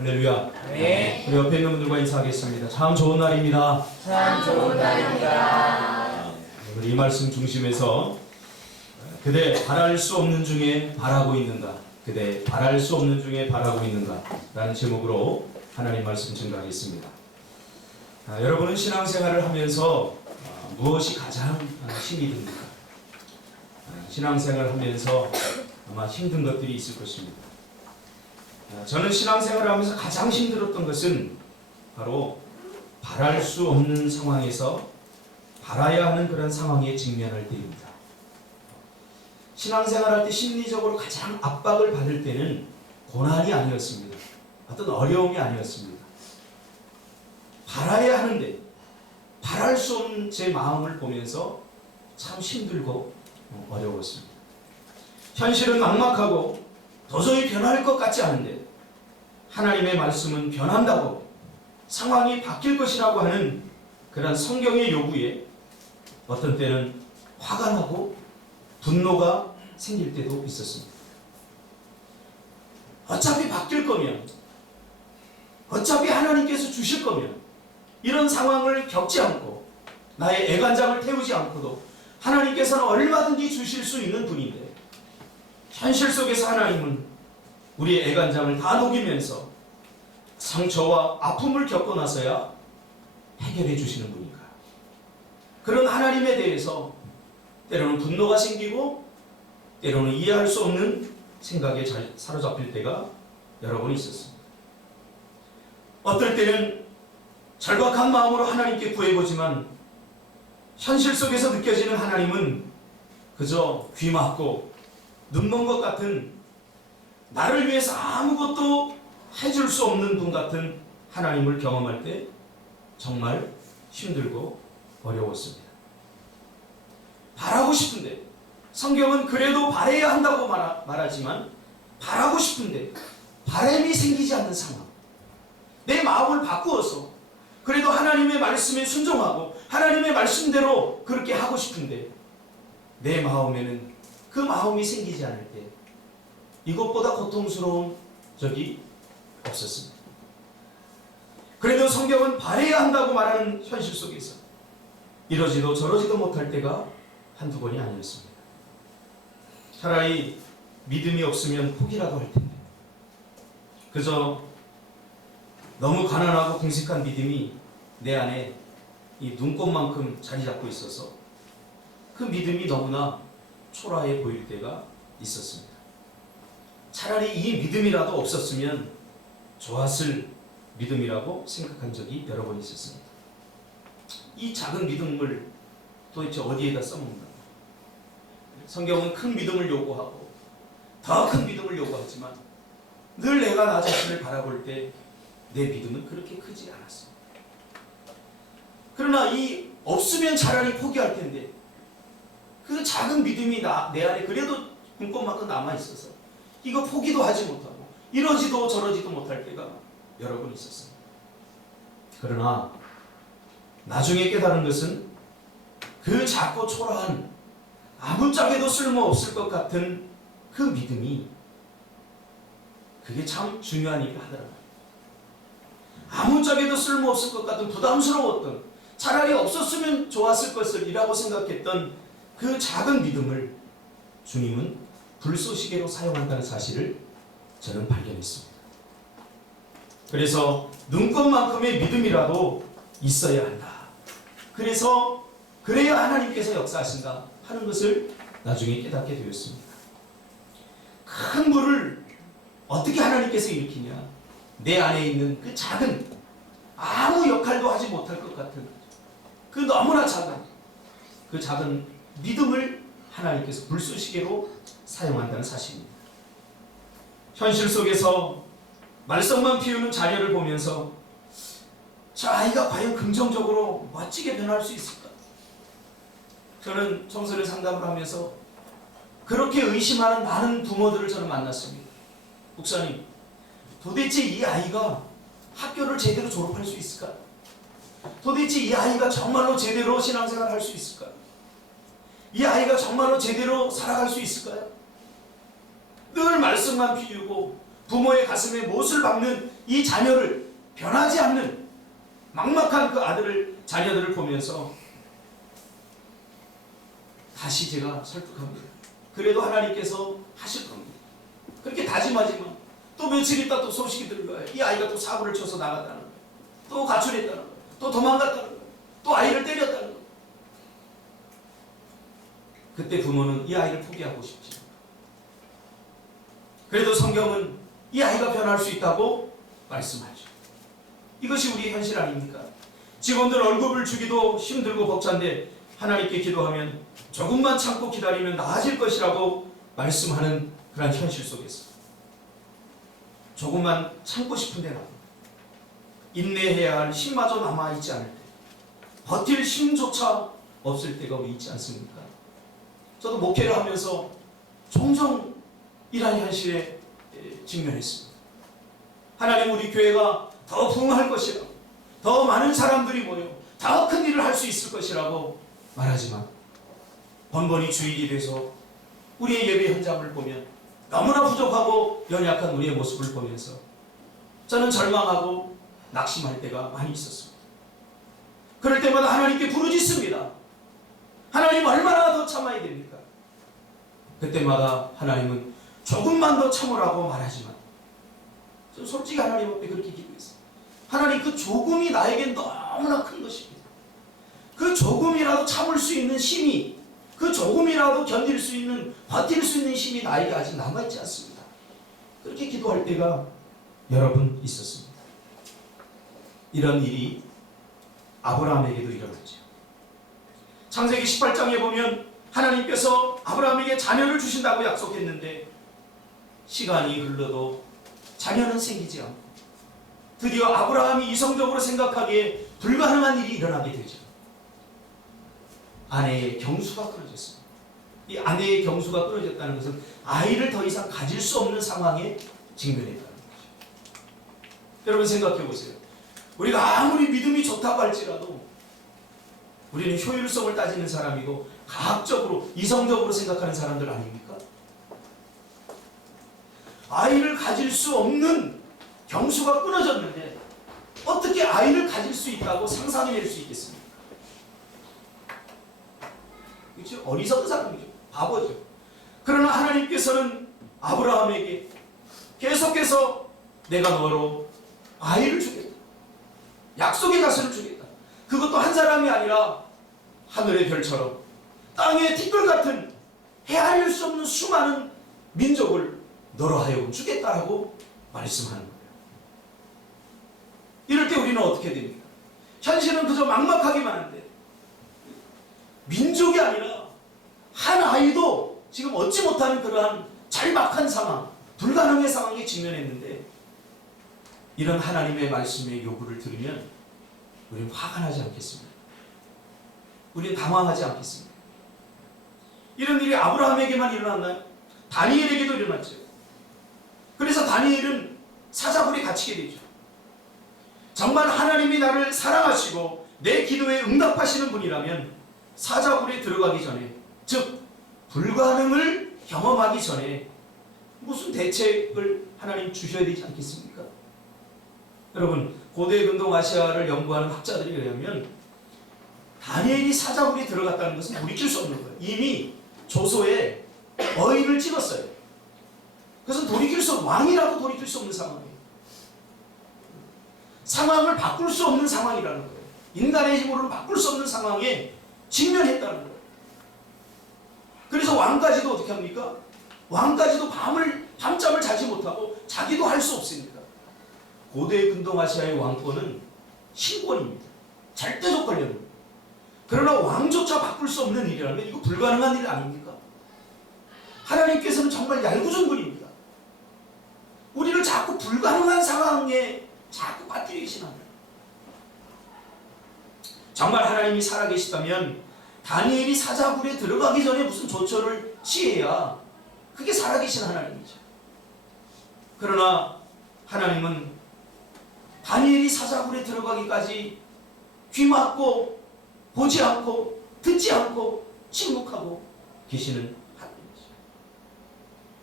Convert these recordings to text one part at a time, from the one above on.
할렐루야. 네. 우리 옆에 있는 분들과 인사하겠습니다. 참 좋은 날입니다. 참 좋은 날입니다. 오늘 이 말씀 중심에서 그대 바랄 수 없는 중에 바라고 있는가? 그대 바랄 수 없는 중에 바라고 있는가? 라는 제목으로 하나님 말씀 증거하겠습니다. 여러분은 신앙생활을 하면서 무엇이 가장 힘이 듭니까? 신앙생활을 하면서 아마 힘든 것들이 있을 것입니다. 저는 신앙생활을 하면서 가장 힘들었던 것은 바로 바랄 수 없는 상황에서 바라야 하는 그런 상황에 직면할 때입니다. 신앙생활할 때 심리적으로 가장 압박을 받을 때는 고난이 아니었습니다. 어떤 어려움이 아니었습니다. 바라야 하는데 바랄 수 없는 제 마음을 보면서 참 힘들고 어려웠습니다. 현실은 막막하고 도저히 변할 것 같지 않은데 하나님의 말씀은 변한다고 상황이 바뀔 것이라고 하는 그런 성경의 요구에 어떤 때는 화가 나고 분노가 생길 때도 있었습니다. 어차피 바뀔 거면, 어차피 하나님께서 주실 거면 이런 상황을 겪지 않고 나의 애간장을 태우지 않고도 하나님께서는 얼마든지 주실 수 있는 분인데 현실 속에서 하나님은 우리의 애간장을 다 녹이면서 상처와 아픔을 겪고 나서야 해결해 주시는 분인가? 그런 하나님에 대해서 때로는 분노가 생기고 때로는 이해할 수 없는 생각에 사로잡힐 때가 여러 번 있었습니다. 어떨 때는 절박한 마음으로 하나님께 구해보지만 현실 속에서 느껴지는 하나님은 그저 귀 막고 눈 먼 것 같은 나를 위해서 아무것도 해줄 수 없는 분 같은 하나님을 경험할 때 정말 힘들고 어려웠습니다. 바라고 싶은데 성경은 그래도 바라야 한다고 말하지만 바라고 싶은데 바람이 생기지 않는 상황, 내 마음을 바꾸어서 그래도 하나님의 말씀에 순종하고 하나님의 말씀대로 그렇게 하고 싶은데 내 마음에는 그 마음이 생기지 않을 때 이것보다 고통스러운 적이 없었습니다. 그래도 성경은 바라야 한다고 말하는 현실 속에서 이러지도 저러지도 못할 때가 한두 번이 아니었습니다. 차라리 믿음이 없으면 포기라도 할 텐데 그저 너무 가난하고 궁색한 믿음이 내 안에 이 눈꽃만큼 자리 잡고 있어서 그 믿음이 너무나 초라해 보일 때가 있었습니다. 차라리 이 믿음이라도 없었으면 좋았을 믿음이라고 생각한 적이 여러 번 있었습니다. 이 작은 믿음을 도대체 어디에다 써먹는가? 성경은 큰 믿음을 요구하고 더 큰 믿음을 요구하지만 늘 내가 나 자신을 바라볼 때 내 믿음은 그렇게 크지 않았습니다. 그러나 이 없으면 차라리 포기할 텐데 그 작은 믿음이 내 안에 그래도 눈꽃만큼 남아있어서 이거 포기도 하지 못하고 이러지도 저러지도 못할 때가 여러 번 있었습니다. 그러나 나중에 깨달은 것은 그 작고 초라한 아무짝에도 쓸모없을 것 같은 그 믿음이 그게 참 중요한 일을 하더라고요. 아무짝에도 쓸모없을 것 같은 부담스러웠던 차라리 없었으면 좋았을 것이라고 생각했던 그 작은 믿음을 주님은 불쏘시개로 사용한다는 사실을 저는 발견했습니다. 그래서 눈꽃만큼의 믿음이라도 있어야 한다. 그래서 그래야 하나님께서 역사하신다 하는 것을 나중에 깨닫게 되었습니다. 큰 물을 어떻게 하나님께서 일으키냐? 내 안에 있는 그 작은 아무 역할도 하지 못할 것 같은 그 너무나 작은 그 작은 믿음을 하나님께서 불쏘시개로 사용한다는 사실입니다. 현실 속에서 말썽만 피우는 자녀를 보면서 저 아이가 과연 긍정적으로 멋지게 변할 수 있을까? 저는 청소년 상담을 하면서 그렇게 의심하는 많은 부모들을 저는 만났습니다. 목사님, 도대체 이 아이가 학교를 제대로 졸업할 수 있을까? 도대체 이 아이가 정말로 제대로 신앙생활을 할 수 있을까? 이 아이가 정말로 제대로 살아갈 수 있을까요? 늘 말씀만 피우고 부모의 가슴에 못을 박는 이 자녀를 변하지 않는 막막한 그 자녀들을 보면서 다시 제가 설득합니다. 그래도 하나님께서 하실 겁니다. 그렇게 다짐하지만 또 며칠 있다 또 소식이 들어가요. 이 아이가 또 사고를 쳐서 나갔다는 거예요. 또 가출했다는 거예요. 또 도망갔다는 거예요. 또 아이를 때렸다는 거예요. 그때 부모는 이 아이를 포기하고 싶지. 그래도 성경은 이 아이가 변할 수 있다고 말씀하죠. 이것이 우리의 현실 아닙니까? 직원들 월급을 주기도 힘들고 벅찬데 하나님께 기도하면 조금만 참고 기다리면 나아질 것이라고 말씀하는 그런 현실 속에서 조금만 참고 싶은데 나 인내해야 할 힘마저 남아있지 않을 때, 버틸 힘조차 없을 때가 우리 있지 않습니까? 저도 목회를 하면서 종종 이러한 현실에 직면했습니다. 하나님, 우리 교회가 더 부흥할 것이라고, 더 많은 사람들이 모여 더 큰 일을 할 수 있을 것이라고 말하지만 번번이 주일이 돼서 우리의 예배 현장을 보면 너무나 부족하고 연약한 우리의 모습을 보면서 저는 절망하고 낙심할 때가 많이 있었습니다. 그럴 때마다 하나님께 부르짖습니다. 하나님, 얼마나 더 참아야 됩니까? 그때마다 하나님은 조금만 더 참으라고 말하지만 저는 솔직히 하나님 앞에 그렇게 기도했어요. 하나님, 그 조금이 나에겐 너무나 큰 것입니다. 그 조금이라도 참을 수 있는 힘이, 그 조금이라도 견딜 수 있는, 버틸 수 있는 힘이 나에게 아직 남아있지 않습니다. 그렇게 기도할 때가 여러분 있었습니다. 이런 일이 아브라함에게도 일어났죠. 창세기 18장에 보면 하나님께서 아브라함에게 자녀를 주신다고 약속했는데 시간이 흘러도 자녀는 생기지 않고 드디어 아브라함이 이성적으로 생각하기에 불가능한 일이 일어나게 되죠. 아내의 경수가 끊어졌습니다. 이 아내의 경수가 끊어졌다는 것은 아이를 더 이상 가질 수 없는 상황에 직면했다는 거죠. 여러분 생각해 보세요. 우리가 아무리 믿음이 좋다고 할지라도 우리는 효율성을 따지는 사람이고 과학적으로, 이성적으로 생각하는 사람들 아닙니까? 아이를 가질 수 없는 경수가 끊어졌는데 어떻게 아이를 가질 수 있다고 상상해낼 수 있겠습니까? 그렇죠? 어리석은 사람이죠. 바보죠. 그러나 하나님께서는 아브라함에게 계속해서 내가 너로 아이를 주겠다. 약속의 자손을 주겠다. 그것도 한 사람이 아니라 하늘의 별처럼 땅의 티끌 같은 헤아릴 수 없는 수많은 민족을 너로 하여금 주겠다라고 말씀하는 거예요. 이럴 때 우리는 어떻게 됩니까? 현실은 그저 막막하기만 한데 민족이 아니라 한 아이도 지금 얻지 못하는 그러한 절박한 상황, 불가능의 상황에 직면했는데 이런 하나님의 말씀의 요구를 들으면 우리는 화가 나지 않겠습니까? 우리는 당황하지 않겠습니까? 이런 일이 아브라함에게만 일어났나요? 다니엘에게도 일어났죠. 그래서 다니엘은 사자굴에 갇히게 되죠. 정말 하나님이 나를 사랑하시고 내 기도에 응답하시는 분이라면 사자굴에 들어가기 전에, 즉 불가능을 경험하기 전에 무슨 대책을 하나님 주셔야 되지 않겠습니까? 여러분, 고대 근동 아시아를 연구하는 학자들에 의하면 다니엘이 사자굴에 들어갔다는 것은 돌이킬 수 없는 거예요. 이미 조소에 어인을 찍었어요. 그것은 왕이라도 돌이킬 수 없는 상황이에요. 상황을 바꿀 수 없는 상황이라는 거예요. 인간의 힘으로는 바꿀 수 없는 상황에 직면했다는 거예요. 그래서 왕까지도 어떻게 합니까? 왕까지도 밤잠을 자지 못하고 자기도 할 수 없습니다. 고대 근동아시아의 왕권은 신권입니다. 절대적 권력입니다. 그러나 왕조차 바꿀 수 없는 일이라면 이거 불가능한 일 아닙니까? 하나님께서는 정말 얄궂은 분입니다. 우리를 자꾸 불가능한 상황에 자꾸 빠뜨리시나 봐요. 정말 하나님이 살아계시다면 다니엘이 사자굴에 들어가기 전에 무슨 조처를 취해야 그게 살아계신 하나님이죠. 그러나 하나님은 다니엘이 사자굴에 들어가기까지 귀 막고 보지 않고 듣지 않고 침묵하고 계시는 하나님이죠.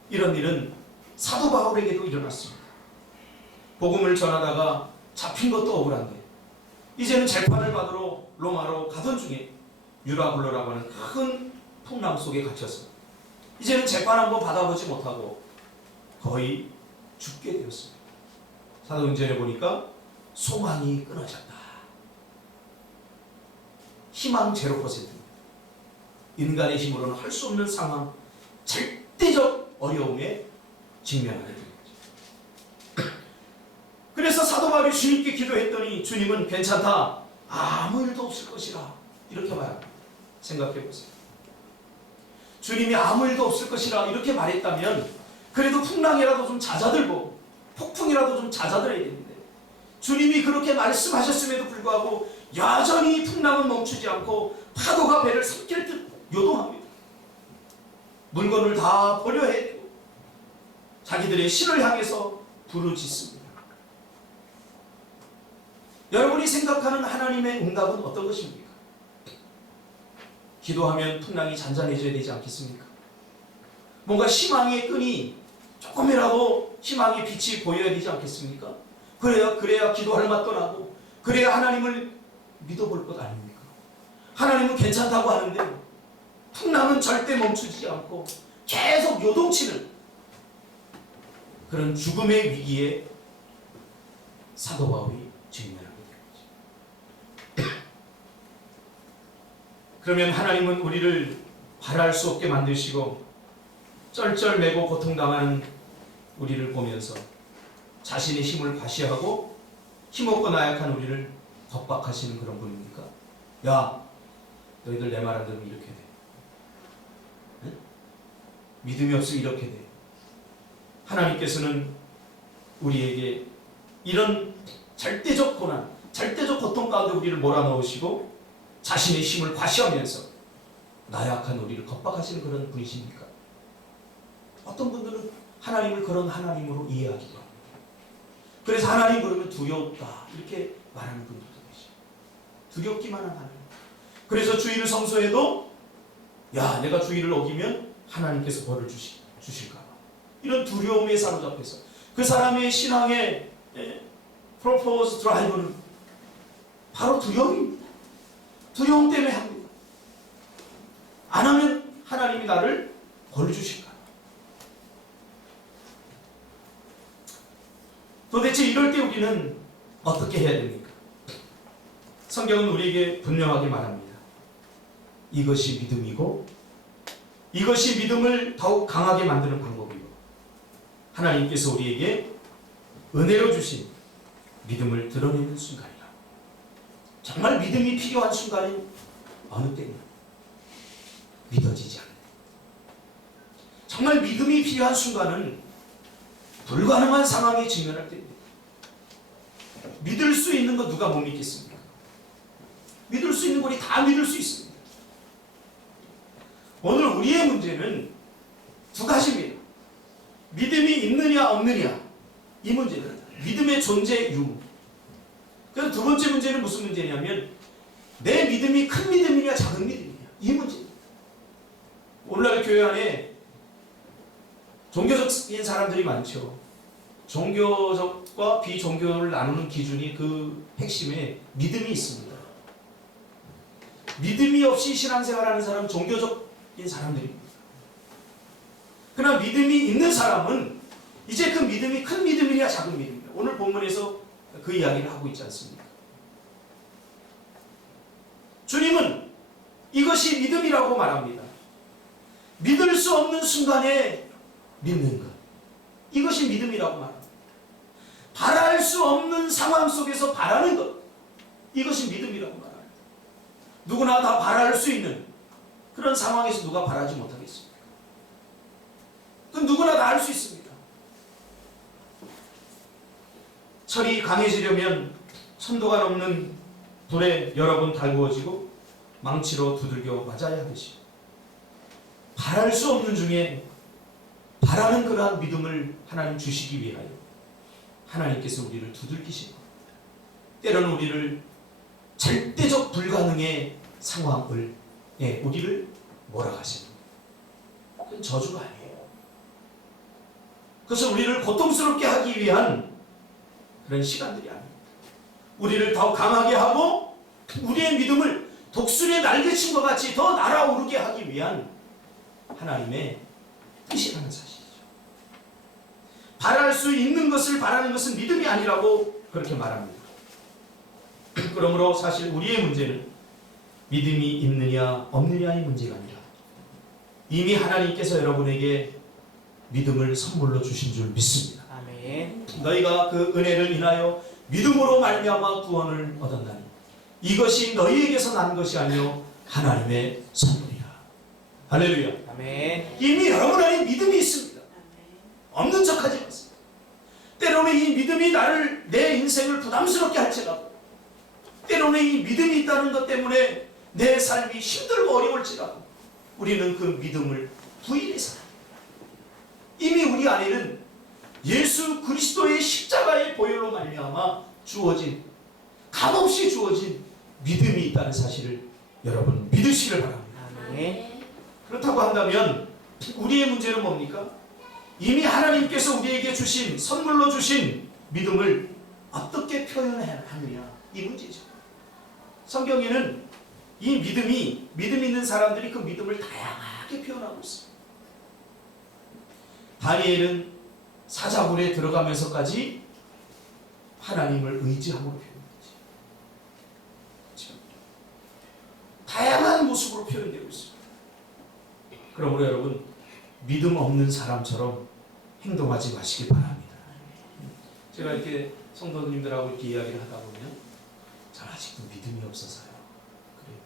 이런 일은 사도 바울에게도 일어났습니다. 복음을 전하다가 잡힌 것도 억울한데 이제는 재판을 받으러 로마로 가던 중에 유라굴로라고 하는 큰 풍랑 속에 갇혀서 이제는 재판 한번 받아보지 못하고 거의 죽게 되었습니다. 사도행전에 보니까 소망이 끊어졌다. 희망 0%입니다. 인간의 힘으로는 할 수 없는 상황, 절대적 어려움에 직면하게 됩니다. 그래서 사도 바울이 주님께 기도했더니 주님은 괜찮다. 아무 일도 없을 것이라. 이렇게 말합니다. 생각해 보세요. 주님이 아무 일도 없을 것이라 이렇게 말했다면 그래도 풍랑이라도 좀 잦아들고 폭풍이라도 좀 잦아들어야 되는데 주님이 그렇게 말씀하셨음에도 불구하고 여전히 풍랑은 멈추지 않고 파도가 배를 삼킬 듯 요동합니다. 물건을 다 버려야 되고 자기들의 신을 향해서 부르짖습니다. 여러분이 생각하는 하나님의 응답은 어떤 것입니까? 기도하면 풍랑이 잔잔해져야 되지 않겠습니까? 뭔가 희망의 끈이 조금이라도 희망의 빛이 보여야 되지 않겠습니까? 그래야 기도할 맛도 나고 그래야 하나님을 믿어볼 것 아닙니까? 하나님은 괜찮다고 하는데 풍랑은 절대 멈추지 않고 계속 요동치는 그런 죽음의 위기에 사도 바울이 직면합니다. 그러면 하나님은 우리를 바랄 수 없게 만드시고 쩔쩔매고 고통당하는 우리를 보면서 자신의 힘을 과시하고 힘없고 나약한 우리를 겁박하시는 그런 분입니까? 야, 너희들 내 말 안 들으면 이렇게 돼. 응? 믿음이 없으면 이렇게 돼. 하나님께서는 우리에게 이런 절대적 고난, 절대적 고통 가운데 우리를 몰아넣으시고 자신의 힘을 과시하면서 나약한 우리를 겁박하시는 그런 분이십니까? 어떤 분들은 하나님을 그런 하나님으로 이해하기도 합니다. 그래서 하나님 그러면 두렵다 이렇게 말하는 분들도 계시죠. 두렵기만 한 하나님. 그래서 주일을 성소해도 야 내가 주일을 어기면 하나님께서 벌을 주실까 봐 이런 두려움에 사로잡혀서 그 사람의 신앙의 프로포즈 드라이브는 바로 두려움입니다. 두려움 때문에 합니다. 안 하면 하나님이 나를 벌 주실까? 도대체 이럴 때 우리는 어떻게 해야 됩니까? 성경은 우리에게 분명하게 말합니다. 이것이 믿음이고 이것이 믿음을 더욱 강하게 만드는 방법이고 하나님께서 우리에게 은혜로 주신 믿음을 드러내는 순간이라. 정말 믿음이 필요한 순간은 어느 때냐? 믿어지지 않는 때. 정말 믿음이 필요한 순간은 불가능한 상황에 직면할 때입니다. 믿을 수 있는 거 누가 못 믿겠습니까? 믿을 수 있는 거니 다 믿을 수 있습니다. 오늘 우리의 문제는 두 가지입니다. 믿음이 있느냐 없느냐 이 문제는 믿음의 존재 유무. 그래서 두 번째 문제는 무슨 문제냐면 내 믿음이 큰 믿음이냐 작은 믿음이냐 이 문제입니다. 오늘날 교회 안에 종교적인 사람들이 많죠. 종교적과 비종교를 나누는 기준이 그 핵심에 믿음이 있습니다. 믿음이 없이 신앙생활하는 사람은 종교적인 사람들입니다. 그러나 믿음이 있는 사람은 이제 그 믿음이 큰 믿음이냐 작은 믿음이냐 오늘 본문에서 그 이야기를 하고 있지 않습니까? 주님은 이것이 믿음이라고 말합니다. 믿을 수 없는 순간에 믿는 것. 이것이 믿음이라고 말합니다. 바랄 수 없는 상황 속에서 바라는 것. 이것이 믿음이라고 말합니다. 누구나 다 바랄 수 있는 그런 상황에서 누가 바라지 못하겠습니까? 그건 누구나 다 할 수 있습니다. 철이 강해지려면 천도가 넘는 불에 여러 번 달구어지고 망치로 두들겨 맞아야 하듯이 바랄 수 없는 중에 바라는 그러한 믿음을 하나님 주시기 위하여 하나님께서 우리를 두들기시고 때로는 우리를 절대적 불가능의 상황을 우리를 몰아가시는 그건 저주가 아니에요. 그래서 우리를 고통스럽게 하기 위한 그런 시간들이 아닙니다. 우리를 더 강하게 하고 우리의 믿음을 독수리의 날개침과 같이 더 날아오르게 하기 위한 하나님의 뜻이라는 사실이죠. 바랄 수 있는 것을 바라는 것은 믿음이 아니라고 그렇게 말합니다. 그러므로 사실 우리의 문제는 믿음이 있느냐 없느냐의 문제가 아니라 이미 하나님께서 여러분에게 믿음을 선물로 주신 줄 믿습니다. 아멘. 너희가 그 은혜를 인하여 믿음으로 말미암아 구원을 얻었나니 이것이 너희에게서 난 것이 아니요 하나님의 선물이라. 할렐루야. 아멘. 이미 여러분 안에 믿음이 있습니다. 없는 척하지 마세요. 때로는 이 믿음이 내 인생을 부담스럽게 할지라도, 때로는 이 믿음이 있다는 것 때문에 내 삶이 힘들고 어려울지라도 우리는 그 믿음을 부인해서 이미 우리 안에는 예수 그리스도의 십자가의 보혈로 말미암아 주어진, 값없이 주어진 믿음이 있다는 사실을 여러분 믿으시길 바랍니다. 아멘. 그렇다고 한다면 우리의 문제는 뭡니까? 이미 하나님께서 우리에게 주신, 선물로 주신 믿음을 어떻게 표현해야 하느냐, 이 문제죠. 성경에는 이 믿음 있는 사람들이 그 믿음을 다양하게 표현하고 있습니다. 다니엘은 사자굴에 들어가면서까지 하나님을 의지함으로 표현했지. 그렇죠? 다양한 모습으로 표현되고 있습니다. 그러므로 여러분, 믿음 없는 사람처럼 행동하지 마시기 바랍니다. 제가 이렇게 성도님들하고 이렇게 이야기를 하다 보면 전 아직도 믿음이 없어서요. 그래요.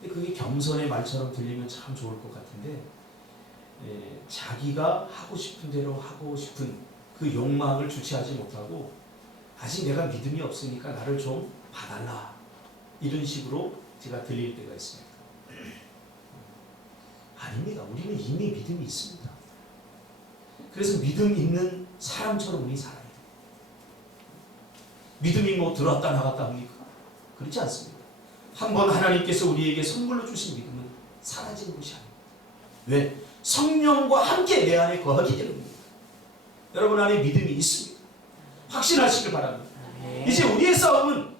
근데 그게 겸손의 말처럼 들리면 참 좋을 것 같은데, 자기가 하고 싶은 대로 하고 싶은 그 욕망을 주체하지 못하고 아직 내가 믿음이 없으니까 나를 좀 봐달라, 이런 식으로 제가 들릴 때가 있습니다. 아닙니다. 우리는 이미 믿음이 있습니다. 그래서 믿음 있는 사람처럼 우리 살아야 돼요. 믿음이 뭐 들어왔다 나갔다 합니까? 그렇지 않습니다. 한번 하나님께서 우리에게 선물로 주신 믿음은 사라지는 것이 아닙니다. 왜? 성령과 함께 내 안에 거하기 때문입니다. 여러분 안에 믿음이 있습니다. 확신하시길 바랍니다. 이제 우리의 싸움은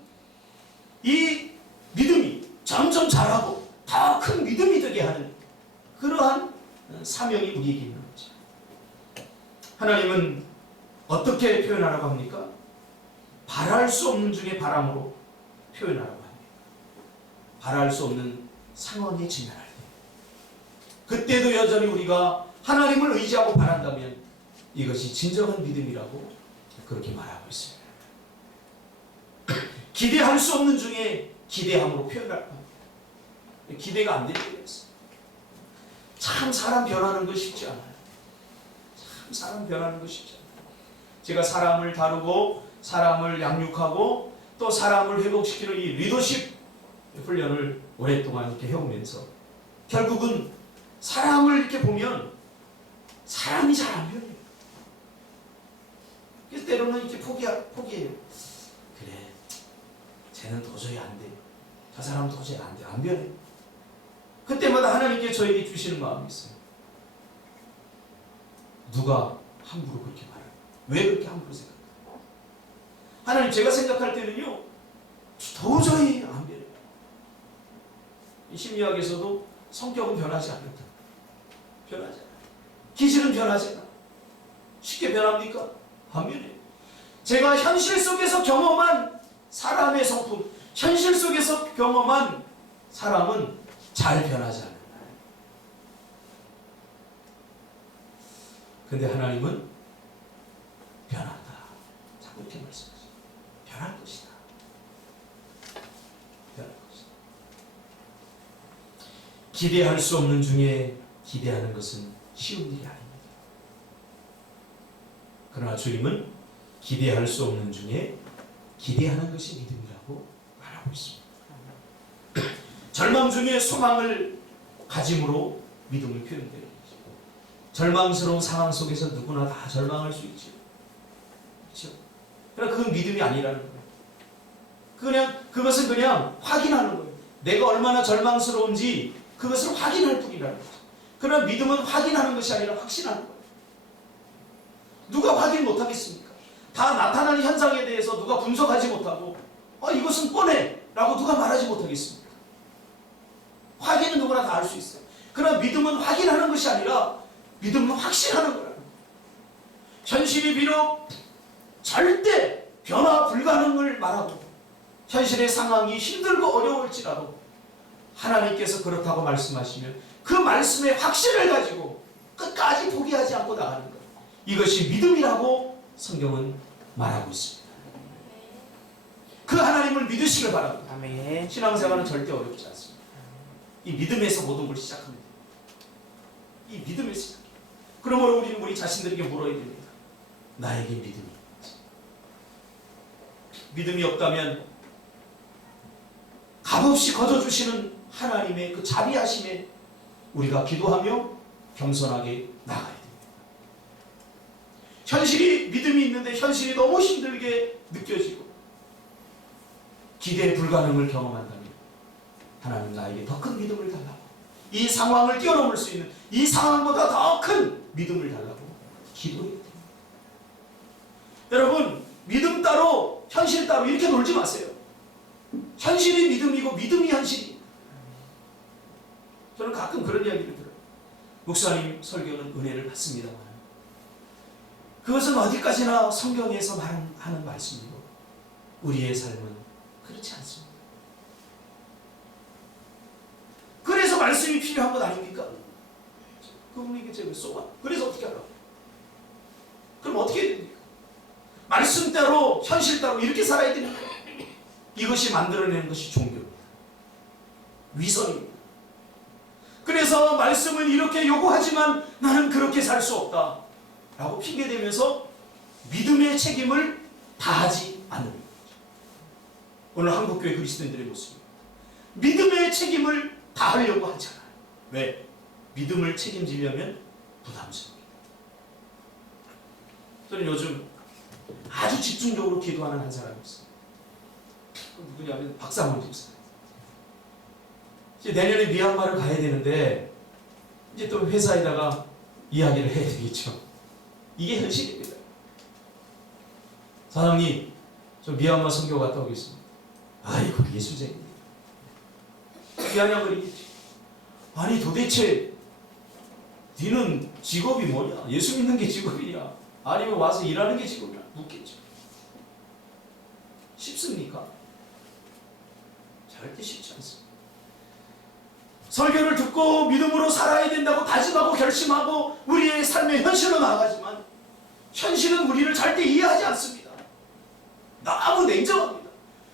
이 믿음이 점점 자라고 더 큰 믿음이 되게 하는 그러한 사명이 우리에게 있는 거죠. 하나님은 어떻게 표현하라고 합니까? 바랄 수 없는 중에 바람으로 표현하라고 합니다. 바랄 수 없는 상황에 직면할 때, 그때도 여전히 우리가 하나님을 의지하고 바란다면 이것이 진정한 믿음이라고 그렇게 말하고 있습니다. 기대할 수 없는 중에 기대함으로 표현할 겁니다. 기대가 안 될 때가 있어요. 참 사람 변하는 거 쉽지 않아요. 참 사람 변하는 거 쉽지 않아요. 제가 사람을 다루고 사람을 양육하고 또 사람을 회복시키는 이 리더십 훈련을 오랫동안 이렇게 해오면서 결국은 사람을 이렇게 보면 사람이 잘 안 변해요. 그래서 때로는 이렇게 포기해요. 그래, 쟤는 도저히 안 돼. 저 사람은 도저히 안 돼. 안 변해. 그때마다 하나님께 저에게 주시는 마음이 있어요. 누가 함부로 그렇게 말해요? 왜 그렇게 함부로 생각해요? 하나님, 제가 생각할 때는요, 도저히 안 변해요. 이 심리학에서도 성격은 변하지 않는다. 변하지 않아요. 기질은 변하지 않아요. 쉽게 변합니까? 안 변해요. 제가 현실 속에서 경험한 사람의 성품, 현실 속에서 경험한 사람은 잘 변하지 않아요. 근데 하나님은 변한다. 자꾸 이렇게 말씀하시죠. 변할 것이다. 변할 것이다. 기대할 수 없는 중에 기대하는 것은 쉬운 일이 아닙니다. 그러나 주님은 기대할 수 없는 중에 기대하는 것이 믿음이라고 말하고 있습니다. 절망 중에 소망을 가짐으로 믿음을 표현되는 거죠. 절망스러운 상황 속에서 누구나 다 절망할 수 있죠. 그렇죠? 그러나 그건 믿음이 아니라는 거예요. 그것은 그냥 확인하는 거예요. 내가 얼마나 절망스러운지 그것을 확인할 뿐이라는 거죠. 그러나 믿음은 확인하는 것이 아니라 확신하는 거예요. 누가 확인 못하겠습니까? 다 나타나는 현상에 대해서 누가 분석하지 못하고 이것은 뻔해 라고 누가 말하지 못하겠습니까? 확인은 누구나 다 할 수 있어요. 그러나 믿음은 확인하는 것이 아니라 믿음은 확신하는 거예요. 현실이 비록 절대 변화 불가능을 말하고 현실의 상황이 힘들고 어려울지라도 하나님께서 그렇다고 말씀하시면 그 말씀의 확신을 가지고 끝까지 포기하지 않고 나가는 거예요. 이것이 믿음이라고 성경은 말하고 있습니다. 그 하나님을 믿으시길 바랍니다. 아멘. 신앙생활은 절대 어렵지 않습니다. 이 믿음에서 모든 걸 시작합니다. 이 믿음에서 시작해요. 그러므로 우리는 우리 자신들에게 물어야 됩니다. 나에게 믿음이 있는지. 믿음이 없다면 값없이 거저주시는 하나님의 그 자비하심에 우리가 기도하며 겸손하게 나가야 됩니다. 현실이 믿음이 있는데 현실이 너무 힘들게 느껴지고 기대 불가능을 경험한다면 하나님 나에게 더 큰 믿음을 달라고, 이 상황을 뛰어넘을 수 있는 이 상황보다 더 큰 믿음을 달라고 기도해야 됩니다. 여러분, 믿음 따로 현실 따로 이렇게 놀지 마세요. 현실이 믿음이고 믿음이 현실이. 저는 가끔 그런 이야기를 들어요. 목사님 설교는 은혜를 받습니다만 그것은 어디까지나 성경에서 말하는 말씀이고 우리의 삶은 그렇지 않습니다. 그래서 말씀이 필요한 것 아닙니까? 그분에게 제가 쏘아. 그래서 어떻게 하라고? 그럼 어떻게 해야 됩니까? 말씀 따로 현실 따로 이렇게 살아야 됩니까? 이것이 만들어내는 것이 종교입니다. 위선입니다. 그래서 말씀을 이렇게 요구하지만 나는 그렇게 살 수 없다 라고 핑계대면서 믿음의 책임을 다하지 않는 거죠. 오늘 한국교회 그리스도인들의 모습입니다. 믿음의 책임을 다하려고 하잖아요. 왜? 믿음을 책임지려면 부담스럽습니다. 저는 요즘 아주 집중적으로 기도하는 한 사람이 있어요. 누구냐면 박상원 집사. 이제 내년에 미얀마를 가야 되는데 이제 또 회사에다가 이야기를 해야 되겠죠. 이게 현실입니다. 사장님, 저 미얀마 선교 갔다 오겠습니다. 아이고 예수쟁입니다. 미안해 그러겠지. 아니 도대체 너는 직업이 뭐냐? 예수 믿는 게 직업이냐? 아니면 와서 일하는 게 직업이냐? 묻겠죠. 쉽습니까? 절대 쉽지 않습니다. 설교를 듣고 믿음으로 살아야 된다고 다짐하고 결심하고 우리의 삶의 현실로 나아가지만 현실은 우리를 절대 이해하지 않습니다. 너무 냉정합니다.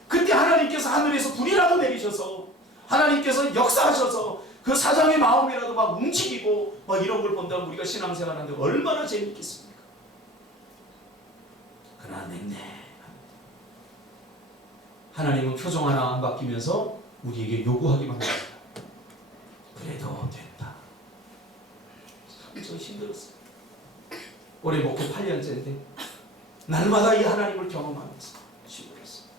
그때 하나님께서 하늘에서 불이라도 내리셔서 하나님께서 역사하셔서 그 사장의 마음이라도 막 움직이고 막 이런 걸 본다면 우리가 신앙생활하는데 얼마나 재밌겠습니까? 그러나 냉랭합니다. 하나님은 표정 하나 안 바뀌면서 우리에게 요구하기만 합니다. 그래도 됐다. 참 힘들었어요. 올해 목회 8년째인데 날마다 이 하나님을 경험하면서 힘들었어요.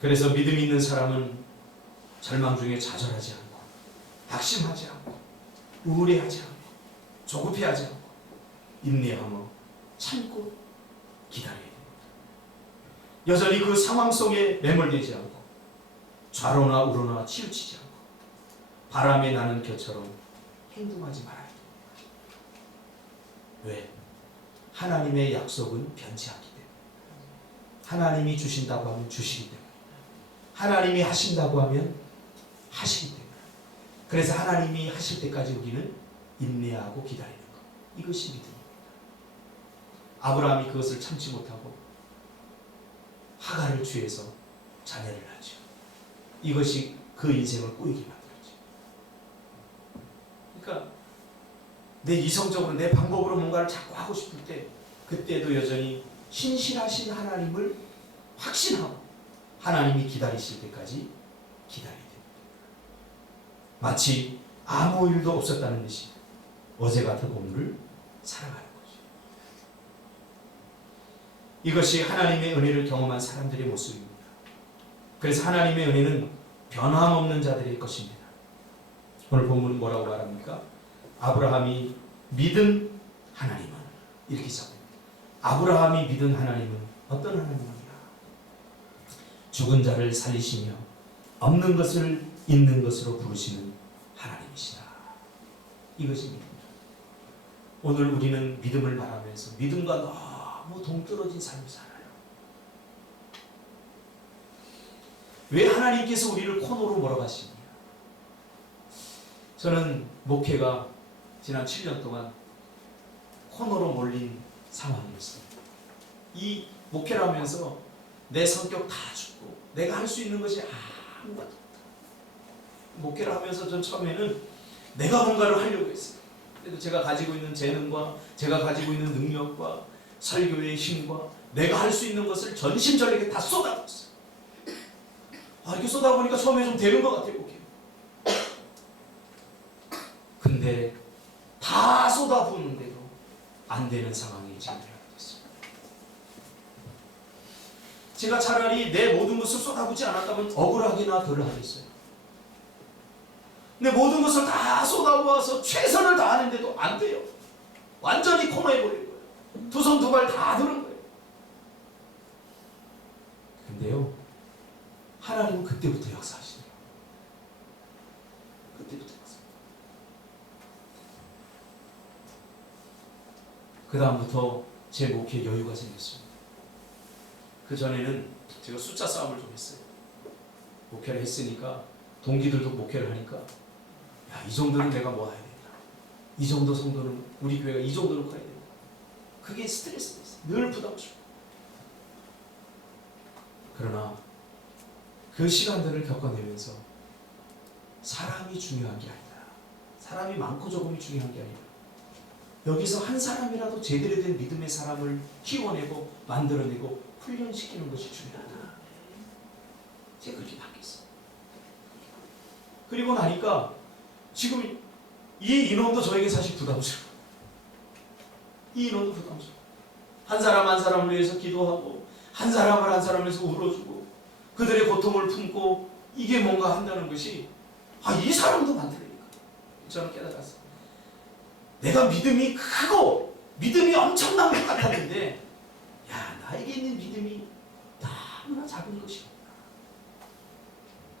그래서 믿음 있는 사람은 절망 중에 좌절하지 않고 낙심하지 않고 우울해하지 않고 조급해하지 않고 인내하며 참고 기다려야 됩니다. 여전히 그 상황 속에 매몰되지 않고 좌로나 우로나 치우치지 않고 바람에 나는 겨처럼 행동하지 말아야 됩니다. 왜? 하나님의 약속은 변치 않기 때문에. 하나님이 주신다고 하면 주시기 때문에. 하나님이 하신다고 하면 하시기 때문에. 그래서 하나님이 하실 때까지 우리는 인내하고 기다리는 것. 이것이 믿음입니다. 아브라함이 그것을 참지 못하고 하갈을 취해서 자녀를 낳죠. 이것이 그 인생을 꼬이게 만들었죠. 그러니까 내 이성적으로 내 방법으로 뭔가를 자꾸 하고 싶을 때 그때도 여전히 신실하신 하나님을 확신하고 하나님이 기다리실 때까지 기다려야 됩니다. 마치 아무 일도 없었다는 듯이 어제 같은 오늘을 살아가는 거죠. 이것이 하나님의 은혜를 경험한 사람들의 모습입니다. 그래서 하나님의 은혜는 변함없는 자들의 것입니다. 오늘 본문은 뭐라고 말합니까? 아브라함이 믿은 하나님은 이렇게 시작합니다. 아브라함이 믿은 하나님은 어떤 하나님이냐? 죽은 자를 살리시며 없는 것을 있는 것으로 부르시는 하나님이시다. 이것이 믿음이다. 오늘 우리는 믿음을 말하면서 믿음과 너무 동떨어진 삶을 살아요. 왜 하나님께서 우리를 코너로 몰아가시느냐? 저는 목회가 지난 7년 동안 코너로 몰린 상황이었어요. 이 목회를 하면서 내 성격 다 죽고 내가 할 수 있는 것이 아무것도 없다. 목회를 하면서 전 처음에는 내가 뭔가를 하려고 했어요. 그래도 제가 가지고 있는 재능과 제가 가지고 있는 능력과 설교의 힘과 내가 할 수 있는 것을 전심전력에 다 쏟아붓었어요. 이렇게 쏟아보니까 처음에 좀 되는 것 같아요. 목회. 근데 다 쏟아부었는데도 안 되는 상황이 지금 됐어요. 제가 차라리 내 모든 것을 쏟아붓지 않았다면 억울하게나 덜 하겠어요. 근데 모든 것을 다 쏟아부어서 최선을 다하는데도 안 돼요. 완전히 코너에 걸린 거예요. 두 손 두 발 다 드는 거예요. 근데요, 하나님은 그때부터 역사하시네요. 그때부터 역사. 그 다음부터 제 목회에 여유가 생겼습니다. 그 전에는 제가 숫자 싸움을 좀 했어요. 목회를 했으니까 동기들도 목회를 하니까 이 정도는 내가 모아야 된다. 이 정도 성도는 우리 교회가 이 정도는 커야 된다. 그게 스트레스가 있어요. 늘 부담스러워. 그러나 그 시간들을 겪어내면서 사람이 중요한 게 아니다. 사람이 많고 적음이 중요한 게 아니다. 여기서 한 사람이라도 제대로 된 믿음의 사람을 키워내고 만들어내고 훈련시키는 것이 중요하다. 제가 그렇게 바뀌었어요. 그리고 나니까 지금 이 인원도 저에게 사실 부담스러워. 이 인원도 부담스러워. 한 사람 한 사람을 위해서 기도하고 한 사람을 한 사람을 위해서 울어주고 그들의 고통을 품고 이게 뭔가 한다는 것이 이 사람도 만들어니까 저는 깨달았어요. 내가 믿음이 크고 믿음이 엄청난 것 같았는데 나에게 있는 믿음이 너무나 작은 것이구나.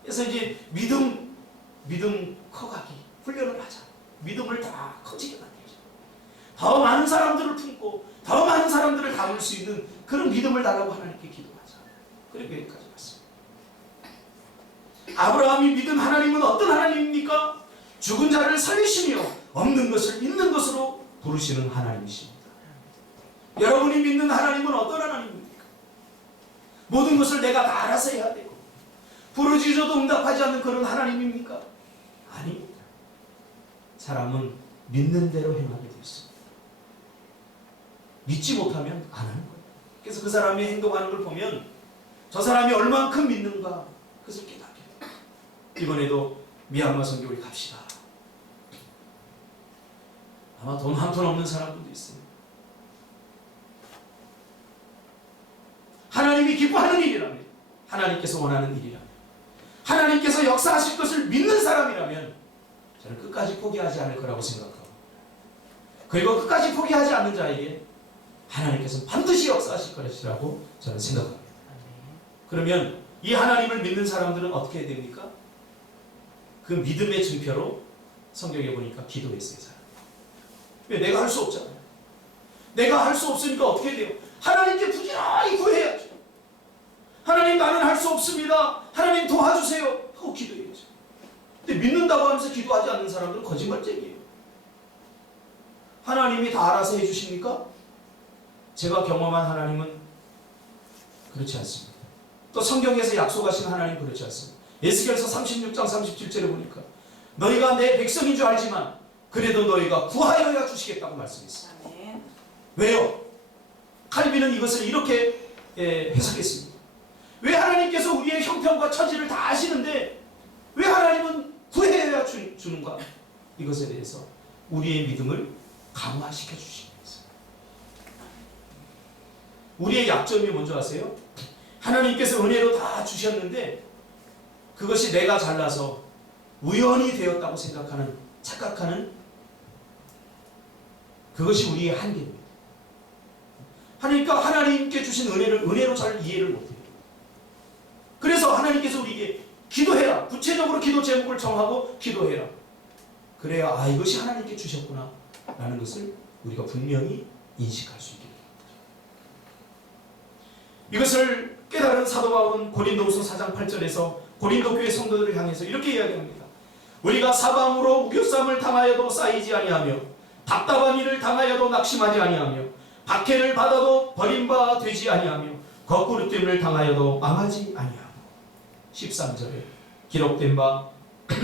그래서 이제 믿음 커가기 훈련을 하자. 믿음을 다 커지게 만들자. 더 많은 사람들을 품고 더 많은 사람들을 담을 수 있는 그런 믿음을 달라고 하나님께 기도하자. 그리고 여기까지 왔습니다. 아브라함이 믿은 하나님은 어떤 하나님입니까? 죽은 자를 살리시며 없는 것을 있는 것으로 부르시는 하나님이십니다. 여러분이 믿는 하나님은 어떤 하나님입니까? 모든 것을 내가 다 알아서 해야 되고 부르짖어도 응답하지 않는 그런 하나님입니까? 아닙니다. 사람은 믿는 대로 행하게 되어 있습니다. 믿지 못하면 안 하는 거예요. 그래서 그 사람이 행동하는 걸 보면 저 사람이 얼만큼 믿는가 그것을 깨닫게 돼요. 이번에도 미얀마 선교 우리 갑시다. 아마 돈 한 푼 없는 사람들도 있습니다. 하나님이 기뻐하는 일이라면 하나님께서 원하는 일이라면 하나님께서 역사하실 것을 믿는 사람이라면 저는 끝까지 포기하지 않을 거라고 생각하고 그리고 끝까지 포기하지 않는 자에게 하나님께서는 반드시 역사하실 것이라고 저는 생각합니다. 그러면 이 하나님을 믿는 사람들은 어떻게 해야 됩니까? 그 믿음의 증표로 성경에 보니까 기도했어요. 사람. 왜? 내가 할 수 없잖아요. 내가 할 수 없으니까 어떻게 해야 돼요? 하나님께 부지런히 구해야죠. 하나님 나는 할 수 없습니다. 하나님 도와주세요. 하고 기도해야죠. 근데 믿는다고 하면서 기도하지 않는 사람들은 거짓말쟁이에요. 하나님이 다 알아서 해주십니까? 제가 경험한 하나님은 그렇지 않습니다. 또 성경에서 약속하신 하나님 그렇지 않습니다. 에스겔서 36장 37절에 보니까 너희가 내 백성인 줄 알지만 그래도 너희가 구하여야 주시겠다고 말씀했어요. 왜요? 칼빈은 이것을 이렇게 해석했습니다. 왜 하나님께서 우리의 형편과 처지를 다 아시는데 왜 하나님은 구해야 주는가? 이것에 대해서 우리의 믿음을 강화시켜 주시기 위해서. 우리의 약점이 뭔지 아세요? 하나님께서 은혜로 다 주셨는데 그것이 내가 잘나서 우연히 되었다고 생각하는 착각하는 그것이 우리의 한계입니다. 그러니까 하나님께 주신 은혜를 은혜로 잘 이해를 못해요. 그래서 하나님께서 우리에게 기도해라. 구체적으로 기도 제목을 정하고 기도해라. 그래야 이것이 하나님께 주셨구나 라는 것을 우리가 분명히 인식할 수 있게 됩니다. 이것을 깨달은 사도 바울은 고린도후서 4장 8절에서 고린도 교회 성도들을 향해서 이렇게 이야기합니다. 우리가 사방으로 우겨쌈을 당하여도 쌓이지 아니하며 답답한 일을 당하여도 낙심하지 아니하며 박해를 받아도 버림바 되지 아니하며 거꾸로됨을 당하여도 망하지 아니하며 13절에 기록된 바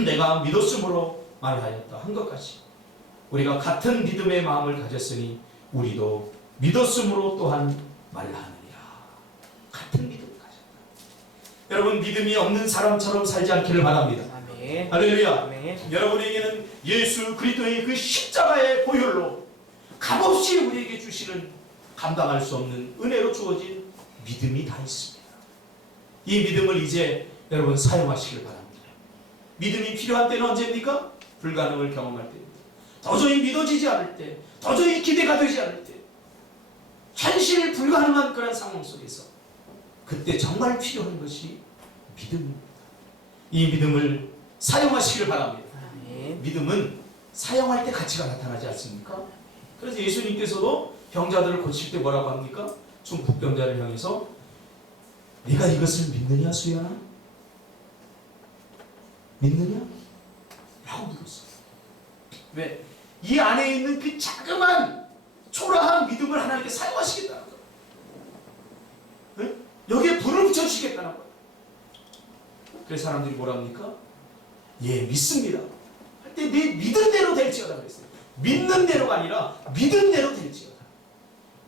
내가 믿었으므로 말하였다 한 것 같이 우리가 같은 믿음의 마음을 가졌으니 우리도 믿었으므로 또한 말하느니라. 같은 믿음을 가졌다. 여러분 믿음이 없는 사람처럼 살지 않기를 바랍니다. 아멘. 할렐루야. 아멘. 여러분에게는 예수 그리스도의 그 십자가의 보혈로 값없이 우리에게 주시는 감당할 수 없는 은혜로 주어진 믿음이 다 있습니다. 이 믿음을 이제 여러분 사용하시길 바랍니다. 믿음이 필요한 때는 언제입니까? 불가능을 경험할 때입니다. 도저히 믿어지지 않을 때, 도저히 기대가 되지 않을 때, 현실 불가능한 그런 상황 속에서 그때 정말 필요한 것이 믿음입니다. 이 믿음을 사용하시길 바랍니다. 아멘. 믿음은 사용할 때 가치가 나타나지 않습니까? 그래서 예수님께서도 병자들을 고칠 때 뭐라고 합니까? 중풍병자를 향해서 네가 이것을 믿느냐 수연아? 믿느냐? 라고 물었어요. 왜? 이 안에 있는 그 자그만 초라한 믿음을 하나님께 사용하시겠다는 거예요. 네? 여기에 불을 붙여주시겠다는 거예요. 그래서 사람들이 뭐라 합니까? 예, 믿습니다. 할 때 내 믿은 대로 될지어다 그랬어요. 믿는 대로가 아니라 믿은 대로 될지어다.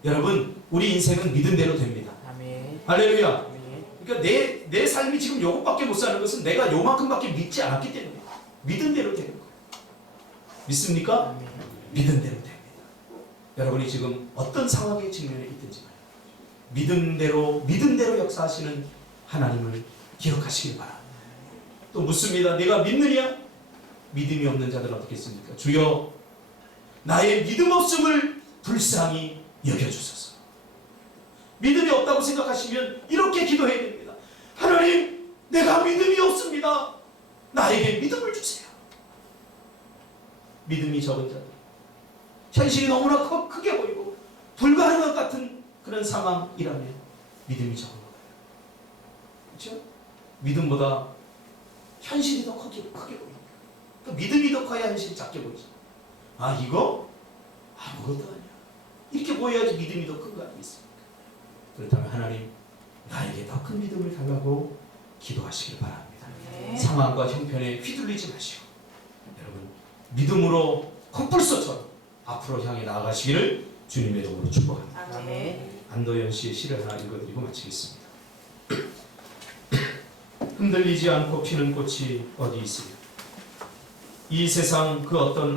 여러분, 우리 인생은 믿은 대로 됩니다. 아멘. 할렐루야. 아멘. 그러니까 내 삶이 지금 요것밖에 못 사는 것은 내가 요만큼밖에 믿지 않았기 때문에 믿은 대로 되는 거예요. 믿습니까? 아멘. 믿은 대로 됩니다. 여러분이 지금 어떤 상황에 직면해 있든지 믿은 대로 역사하시는 하나님을 기억하시길 바랍니다. 또 묻습니다. 내가 믿느냐? 믿음이 없는 자들은 어떻겠습니까? 주여 나의 믿음 없음을 불쌍히 여겨주소서. 믿음이 없다고 생각하시면 이렇게 기도해야 됩니다. 하나님, 내가 믿음이 없습니다. 나에게 믿음을 주세요. 믿음이 적은 자들, 현실이 너무나 크게 보이고 불가능한 것 같은 그런 상황이라면 믿음이 적은 거예요. 그렇죠? 믿음보다 현실이 더 크게 보입니다. 그러니까 믿음이 더 커야 현실이 작게 보이죠. 이거 아무것도 아니야. 이렇게 보여야지 믿음이 더 큰 거 아니겠습니까? 그렇다면 하나님, 나에게 더 큰 믿음을 달라고 기도하시길 바랍니다. 네. 상황과 형편에 휘둘리지 마시고 여러분 믿음으로 콧불소처럼 앞으로 향해 나아가시기를 주님의 이름으로 축복합니다. 아멘. 안도현 씨의 시를 하나 읽어드리고 마치겠습니다. 흔들리지 않고 피는 꽃이 어디 있으며 이 세상 그 어떤